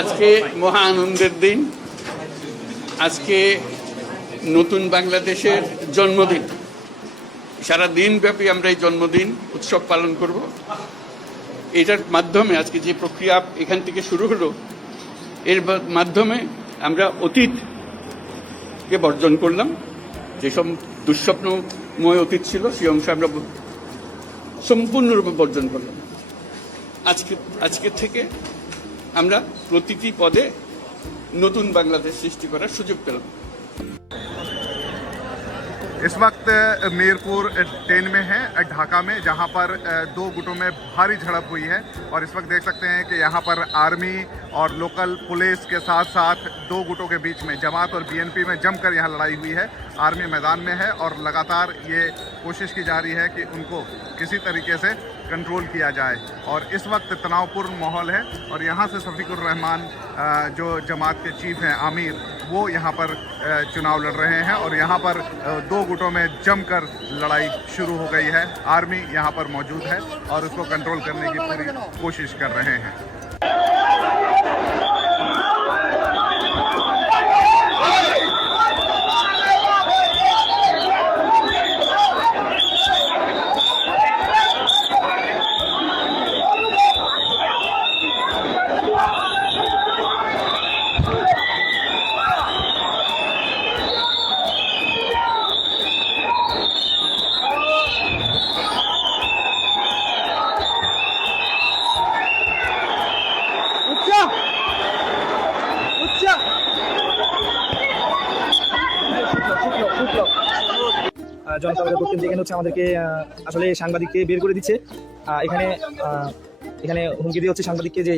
আজকে মহা আনন্দের দিন। আজকে নতুন বাংলাদেশের জন্মদিন। সারা দিন ব্যাপী আমরা এই জন্মদিন, উৎসব পালন করব। এটার মাধ্যমে আজকে যে প্রক্রিয়া এখান থেকে শুরু হলো, এর মাধ্যমে আমরা অতীতকে বর্জন করলাম। যেসব দুঃস্বপ্নময় অতীত ছিল, সেই অংশ আমরা সম্পূর্ণরূপে বর্জন করলাম। আজকে আজকে থেকে আমরা প্রতিটি পদে নতুন বাংলাদেশ সৃষ্টি করার সুযোগ পেলাম इस वक्त मीरपुर टेन में है ढाका में जहां पर दो गुटों में भारी झड़प हुई है और इस वक्त देख सकते हैं कि यहां पर आर्मी और लोकल पुलिस के साथ साथ दो गुटों के बीच में जमात और बीएनपी में जमकर यहां लड़ाई हुई है आर्मी मैदान में है और लगातार ये कोशिश की जा रही है कि उनको किसी तरीके से कंट्रोल किया जाए। और इस वक्त तनावपूर्ण माहौल है और यहाँ से रहमान जो जमात के चीफ हैं, आमिर, वो यहाँ पर चुनाव लड़ रहे हैं और यहाँ पर दो गुटों में जमकर लड़ाई शुरू हो गई है। आर्मी यहाँ पर मौजूद है और उसको कंट्रोल करने की पूरी कोशिश कर रहे हैं। জনতা করতেন যেখানে হচ্ছে আমাদেরকে আসলে সাংবাদিককে বের করে দিচ্ছে। এখানে এখানে হুমকি দিয়ে হচ্ছে সাংবাদিককে যে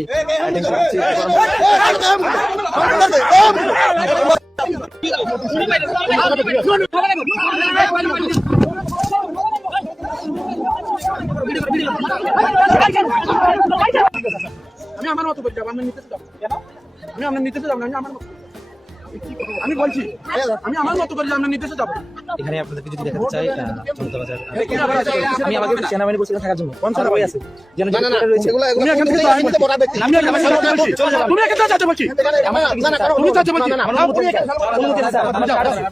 আমি আমার মতো বলছি আমি নিতে যাব। আমি আপনার নিতে না, আমি আমার মতো আমি বলছি আমি আমার মতো করে আমরা নির্দেশে যাব এখানে আপনাদেরকে যদি দেখাতে চাই জনতা বাজার আমি আমাকে সেনাবাহিনী বলছিলাম থাকার জন্য কোন বই আছে যেন রয়েছে তুমি এখান থেকে আমি তুমি এখান থেকে যাতে বলছি তুমি যাতে বলছি।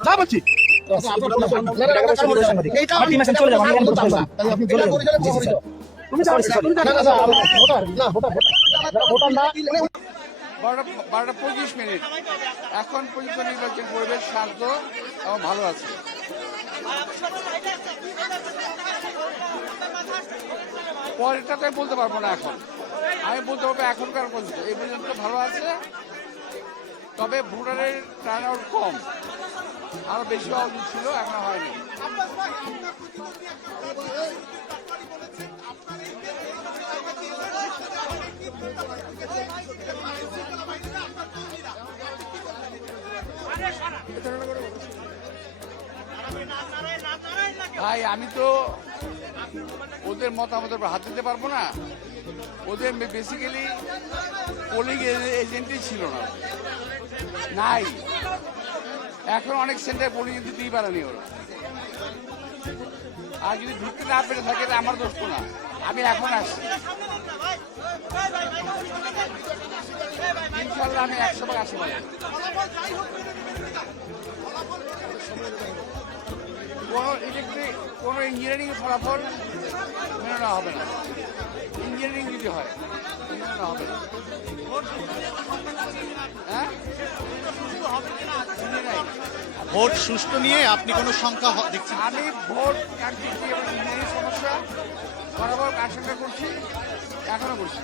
যা বলছি। তুমি বারোটা বারোটা পঁচিশ মিনিট। এখন পর্যন্ত নির্বাচন পরিবেশ শান্ত এবং ভালো আছে। পরেরটা তো বলতে পারব না এখন। আমি বলতে পারব এখনকার পর্যন্ত। এই পর্যন্ত ভালো আছে। তবে ভোটারের টার্ন আউট কম। আরও বেশি হওয়া উচিত ছিল, এখন হয়নি। ভাই, আমি তো ওদের মতামতের উপর হাত দিতে পারব না। ওদের বেসিক্যালি পোলিং এজেন্টই ছিল না। নাই। এখন অনেক সেন্টার পোলিং দিতেই পারেনি ওরা। আর যদি ঢুকতে না পেরে থাকে আমার দোষ না। আমি এখন আসছি ইনশাল্লাহ আমি একশো আসি কোনো কোনো ইঞ্জিনিয়ারিং ফলাফল মেনে নেওয়া হবে না। ইঞ্জিনিয়ারিং যদি হয় মেনে নেওয়া হবে না। হ্যাঁ? ভোট সুষ্ঠু নিয়ে আপনি কোনো সংখ্যা দেখছেন আমি ভোট এবং ইঞ্জিনিয়ারিং সমস্যা বরাবর কার করছি? এখনও করছি।